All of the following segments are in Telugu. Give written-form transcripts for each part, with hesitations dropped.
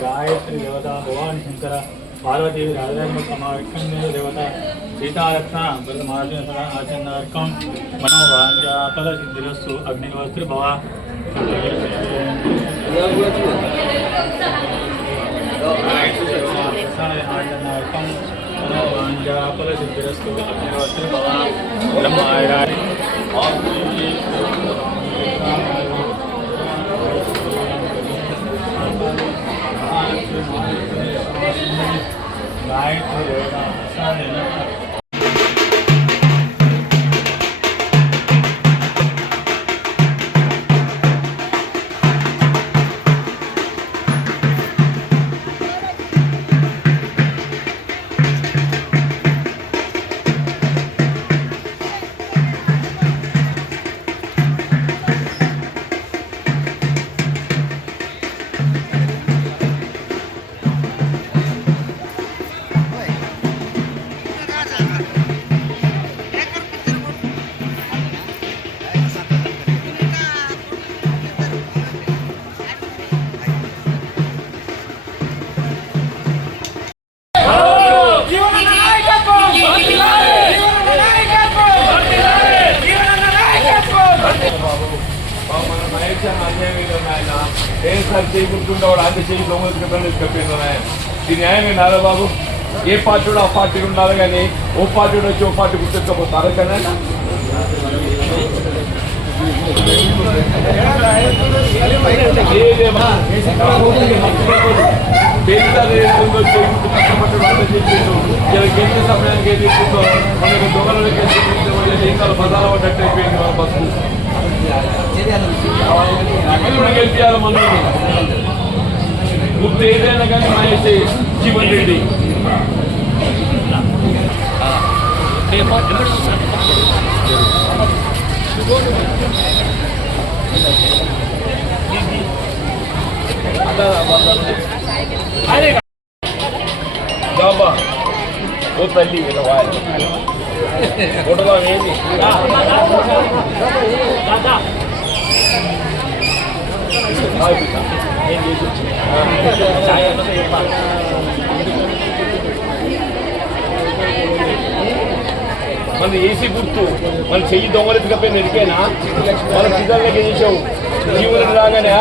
गायत्री देवता भगवान शंकर पार्वती राधात्मक देवता सीतारक्षण आचरणार्थम मनोवांछाफल सिद्धिरस्तु अग्निहोत्री भव आचरणार्थम मनोवांछाफल सिद्धिरस्तु अग्निहोत्री भव ब्रह्माय న్యాయమే నారా బాబు ఏ పార్టీ ఆ పార్టీ ఉండాలి కానీ ఓ పార్టీ వచ్చి ఓ పార్టీ గుర్తించకపోతారు కదా కేంద్ర సమయానికి ఏది ఇస్తుందో మనకు దొంగలకి బదాల పడ్డట్టు అయిపోయింది మన బస్సు గెలిపించాలి మనల్ని గుర్తు ఏదైనా కానీ మానేసి జీవన్ రెడ్డి బాబా ఓ తల్లి ఫోటోగా ఏంటి మన ఏసీ గుర్తు మన చెయ్యి దొంగలెత్తుకపోయిన ఎడికైనా మన పిల్లలకి చేసావు జీవులను రాగానే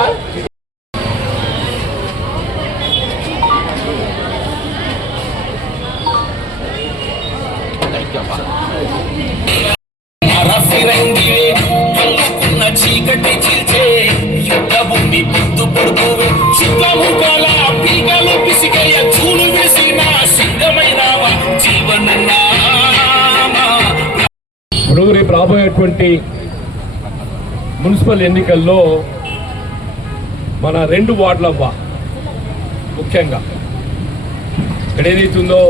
చీకటి చీల్చే యుద్ధ భూమి పొద్దు పొడుగువే శుద్ధముఖాల పీకలు పిసికయ్య చూలు వేసిన సిద్ధమైన జీవన రేపు రాబోయేటువంటి మున్సిపల్ ఎన్నికల్లో మన 2 వార్డులవ్వ ముఖ్యంగా ఇక్కడ ఏదైతుందో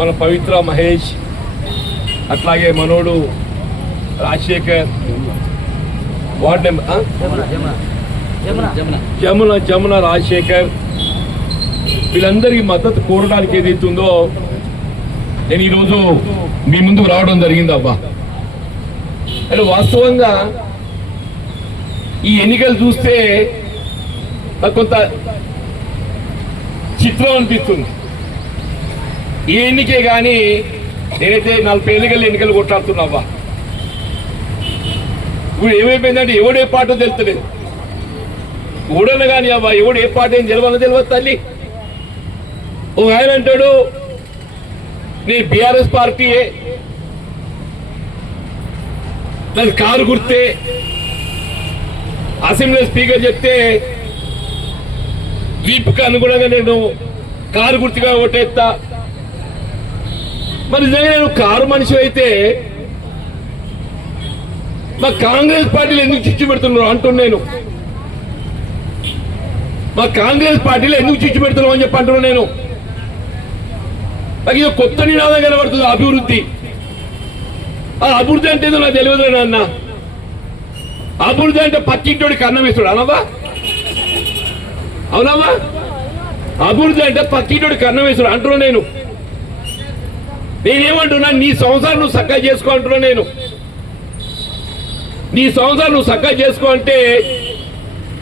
మన పవిత్ర మహేష్ అట్లాగే మనోడు రాజశేఖర్ వార్డ్ నెంబర్ జమున రాజశేఖర్ వీళ్ళందరికీ మద్దతు కోరడానికి ఏదైతుందో నేను ఈరోజు మీ ముందుకు రావడం జరిగింది అబ్బా. అంటే వాస్తవంగా ఈ ఎన్నికలు చూస్తే నాకు కొంత చిత్రం అనిపిస్తుంది. ఈ ఎన్నికే కానీ నేనైతే 40 ఎన్నికలు కొట్లాడుతున్నావా. ఇప్పుడు ఏమైపోయిందంటే ఎవడే పాటో తెలుస్తలేదు. ఓడన కానీ అవ్వ ఎవడు ఏ పాట ఏం తెలియదు తల్లి. ఓ ఆయన అంటాడు నేను బీఆర్ఎస్ పార్టీయే, నాకు కారు గుర్తే. అసెంబ్లీ స్పీకర్ చెప్తే వీపుకి అనుగుణంగా నేను కారు గుర్తుగా ఓటేస్తా. మరి నిజంగా నేను కారు మనిషి అయితే మా కాంగ్రెస్ పార్టీలు ఎందుకు చిచ్చు పెడుతున్నారు అంటున్నాను. మా కాంగ్రెస్ పార్టీలో ఎందుకు చిచ్చు పెడుతున్నావు అని చెప్పి అంటున్నాను నేను. నాకు ఇది కొత్త నినాదం కనబడుతుంది, అభివృద్ధి. ఆ అభివృద్ధి అంటే ఏదో నాకు తెలియదు నాన్న. అభివృద్ధి అంటే పక్కింటోడికి అన్నం ఇస్తాడు అనవా? అవునమ్మా? అభివృద్ధి అంటే పక్కింటోడికి అన్నం ఇస్తాడు అంటున్నా నేను. నేనేమంటున్నా, నీ సంసారం నువ్వు చక్కగా చేసుకో అంటున్నా నేను. నీ సంసారం నువ్వు చక్కగా చేసుకో అంటే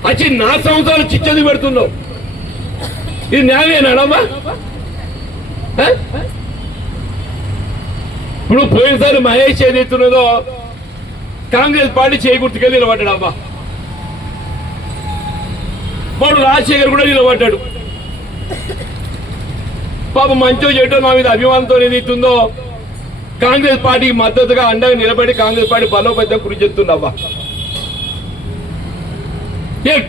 వచ్చి నా సంసారం చిచ్చది పెడుతున్నావు. ఇది న్యాయమేనాడమ్మా? ఇప్పుడు పోయినసారి మహేష్ ఏదైతున్నదో కాంగ్రెస్ పార్టీ చేయి గుర్తుకెళ్ళి నిలబడ్డాడు అబ్బా. వాడు రాజశేఖర్ కూడా నిలబడ్డాడు. పాప మంచో చేయటం మా మీద అభిమానంతో ఏదైతుందో కాంగ్రెస్ పార్టీకి మద్దతుగా అండగా నిలబడి కాంగ్రెస్ పార్టీ బలోపేతం కృషి చేస్తుండబ్బా.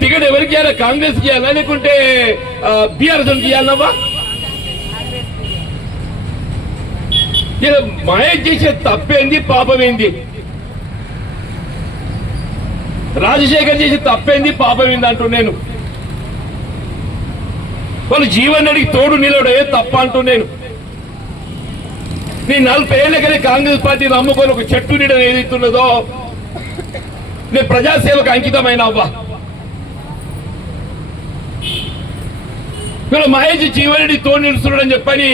టికెట్ ఎవరికి ఇవ్వాలా? కాంగ్రెస్ ఇవ్వాలా లేకుంటే బీఆర్ఎస్ ఇవ్వాలన్నబ్బా? మహేష్ చేసే తప్పేంది పాపమేంది? రాజశేఖర్ చేసే తప్పేంది పాపమేంది అంటూ నేను. వాళ్ళు జీవన్ రెడ్డికి తోడు నిలవడే తప్ప అంటూ నేను. నీ 40 ఏళ్ళకనే కాంగ్రెస్ పార్టీ నమ్ముకొని ఒక చెట్టు నీడని ఏదైతున్నదో నేను ప్రజాసేవకు అంకితమైన అవ్వా. ఇక్కడ మహేష్ జీవన్ రెడ్డి తోడు నిలుస్తున్నాడని చెప్పని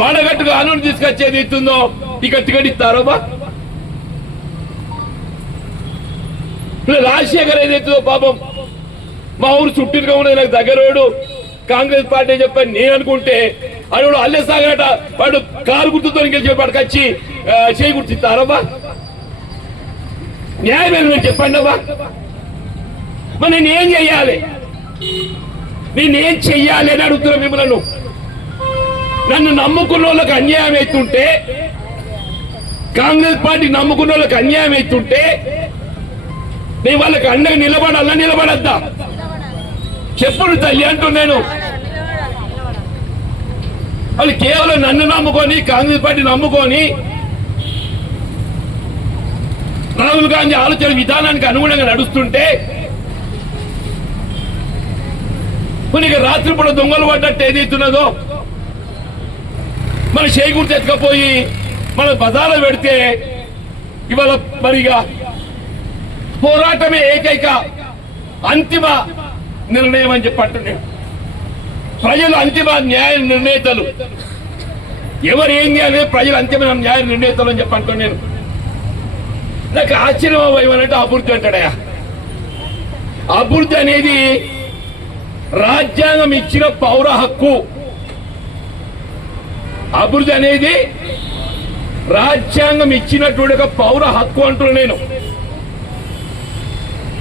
వాడగట్టుగా ఆనూరు తీసుకొచ్చేది అవుతుందో ఇక టికెట్ ఇస్తారబ్బా. రాజశేఖర్ ఏదైతుందో పాపం మా ఊరు చుట్టూరుగా ఉన్నది నాకు దగ్గరోడు కాంగ్రెస్ పార్టీ చెప్పని నేను అనుకుంటే అది కూడా అల్లే సాగరట వాడు కారు గుర్తుతో గెలిచే వాడికి వచ్చి చేయి గుర్తిస్తారబ్బా. న్యాయమైన మీరు చెప్పండి అబ్బా. మరి నేనేం చెయ్యాలి? నేనేం చెయ్యాలి అని అడుగుతున్నా మిమ్మల్ని. నన్ను నమ్ముకున్న వాళ్ళకి అన్యాయం అవుతుంటే, కాంగ్రెస్ పార్టీ నమ్ముకున్న వాళ్ళకి అన్యాయం అవుతుంటే నేను వాళ్ళకి అండగా నిలబడాలా నిలబడద్దా? చెప్పుడు తల్లి అంటూ నేను. వాళ్ళు కేవలం నన్ను నమ్ముకొని కాంగ్రెస్ పార్టీ నమ్ముకొని రాహుల్ గాంధీ ఆలోచన విధానానికి అనుగుణంగా నడుస్తుంటే కొన్ని రాత్రిపూట దొంగలు పడ్డట్టు ఏదైతున్నదో మన చేకూర్చి ఎత్తుకపోయి మన బజార్లో పెడితే ఇవాళ మరిగా పోరాటమే ఏకైక అంతిమ నిర్ణయం అని చెప్పంటున్నాడు. ప్రజలు అంతిమ న్యాయ నిర్ణేతలు. ఎవరు ఏం చేయాలి? ప్రజలు అంతిమ న్యాయ నిర్ణేతలు అని చెప్పంటున్నాను నేను. నాకు ఆశ్చర్యం ఏమనంటే అభివృద్ధి అంటాడయా. అభివృద్ధి అనేది రాజ్యాంగం ఇచ్చిన పౌర హక్కు. అభివృద్ధి అనేది రాజ్యాంగం ఇచ్చినటువంటి ఒక పౌర హక్కు అంటున్నా నేను.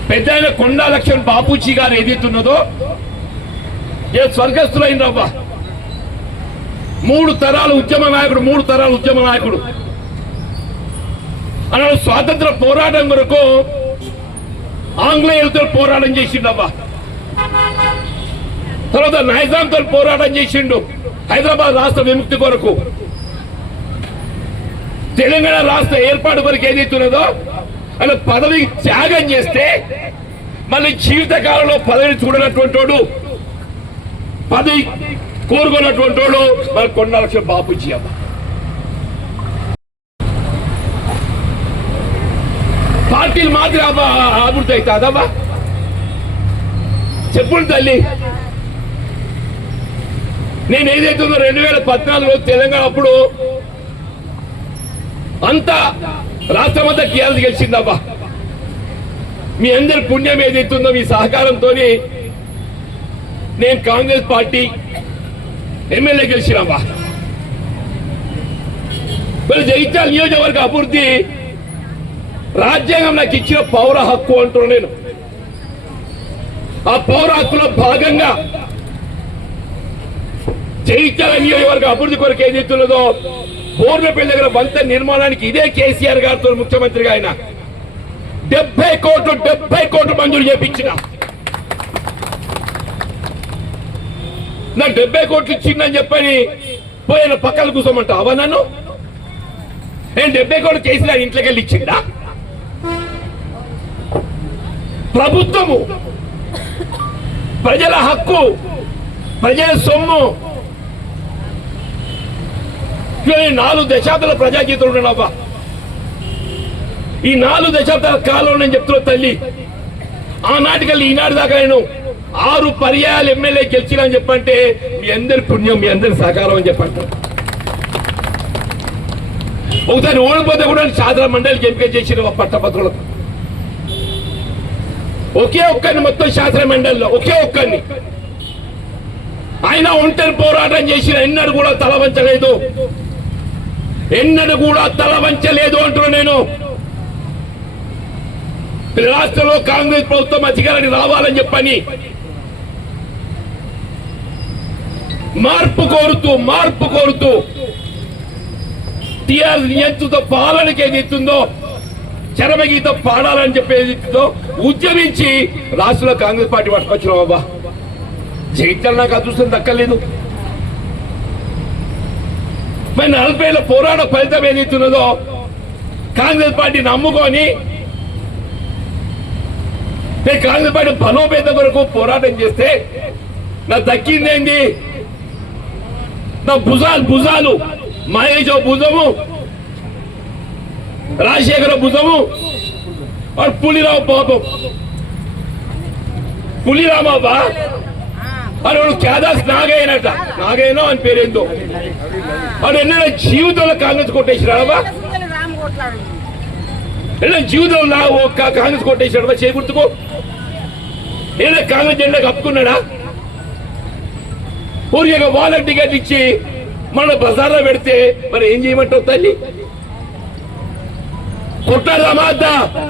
పెద్ద కొండా లక్ష్మణ్ బాపూజీ గారు ఏదైతున్నదో ఏ స్వర్గస్థులైన రవ్వ 3 తరాల ఉద్యమ నాయకుడు, 3 తరాల ఉద్యమ నాయకుడు అన్నాడు. స్వాతంత్ర పోరాటం కొరకు ఆంగ్లేయులతో పోరాటం చేసిండవ్వ. తర్వాత నైజాంతో పోరాటం చేసిండు హైదరాబాద్ రాష్ట్ర విముక్తి కొరకు. తెలంగాణ రాష్ట్ర ఏర్పాటు కొరకు ఏదైతున్నదో అలా పదవి త్యాగం చేస్తే మళ్ళీ జీవితకాలంలో పదవిని చూడనటువంటి వాడు, పదవి కోరుకున్నటువంటి వాడు మన కొండా లక్ష్మణ్ బాపూజీ అమ్మ. పార్టీలు మాత్రం అభివృద్ధి అవుతుందమ్మా? చెప్పుడు తల్లి. నేను ఏదైతుందో 2014లో తెలంగాణ అప్పుడు అంతా రాష్ట్రమంతా టీఆర్ఎస్ గెలిచిందబ్బా. మీ అందరి పుణ్యం ఏదైతుందో మీ సహకారంతో నేను కాంగ్రెస్ పార్టీ ఎమ్మెల్యే గెలిచినబ్బా. మరి జగిత్యాల నియోజకవర్గ అభివృద్ధి రాజ్యాంగం నాకు ఇచ్చిన పౌర హక్కు అంటున్నాను నేను. ఆ పౌర హక్కులో భాగంగా జగిత్యాల నియోజకవర్గ అభివృద్ధి కొరకు ఏదైతున్నదో బోర్నపల్లి దగ్గర వంత నిర్మాణానికి ఇదే కేసీఆర్ గారితో ముఖ్యమంత్రిగా ఆయన 70 కోట్లు మంజూరు చేపించిన. నా 70 కోట్లు ఇచ్చిందని చెప్పని పోయిన పక్కన కూర్చోమంటావా నన్ను? నేను 70 కోట్లు చేసిన ఇంట్లోకి వెళ్ళి ఇచ్చిండా? ప్రభుత్వము ప్రజల హక్కు, ప్రజల సొమ్ము. 4 దశాబ్దాల ప్రజాగీతులు ఉన్నావా? ఈ 4 దశాబ్దాల కాలంలో నేను చెప్తున్నా తల్లి, ఆనాటికల్లి ఈనాటి దాకా నేను 6 పర్యాయాలు ఎమ్మెల్యే గెలిచినని చెప్పంటే మీ అందరి పుణ్యం, మీ అందరి సహకారం అని చెప్పంటారు. ఒకసారి ఓడిపోతే కూడా శాసన మండలికి ఎంపిక చేసిన పట్టభద్రులకు ఒకే ఒక్కరిని మొత్తం శాసన మండలిలో ఒకే ఒక్కరిని. ఆయన ఒంటరి పోరాటం చేసిన ఎన్నడూ కూడా తల వంచలేదు, ఎన్నడూ కూడా తల వంచలేదు అంటున్నా నేను. రాష్ట్రంలో కాంగ్రెస్ ప్రభుత్వం అధికారానికి రావాలని చెప్పని మార్పు కోరుతూ టీఆర్ నియంత్రిత పాలనకి ఏదైతుందో చరమగీతం పాడాలని చెప్పేది ఉద్యమించి రాష్ట్రంలో కాంగ్రెస్ పార్టీ పట్టుకొచ్చినాం. బాబా జగిత్యాల నాకు అదృష్టం దక్కలేదు. మరి 40 ఏళ్ల పోరాట ఫలితం ఏదైతున్నదో కాంగ్రెస్ పార్టీ నమ్ముకొని కాంగ్రెస్ పార్టీ బలోపేతం కొరకు పోరాటం చేస్తే నా దక్కిందేంది? నా భుజాలు మహేష్ భుజము, రాజశేఖర భుజము, పులిరావు పాపం పులిరామబ్బా అని వాడు క్యాదాస్ నాగైనో అని పేరేందో వాడు ఎన్నైనా జీవితంలో కాంగ్రెస్ కొట్టేసిరావా? జీవితంలో కాంగ్రెస్ కొట్టేసాడు చేకూర్చుకో. ఏదో కాంగ్రెస్ జెండా కప్పుకున్నాడా? ఊరిగా వాళ్ళకి టికెట్ ఇచ్చి మన బజార్లో పెడితే మరి ఏం చేయమంటావు తల్లి? కొట్టారా మాద్దా?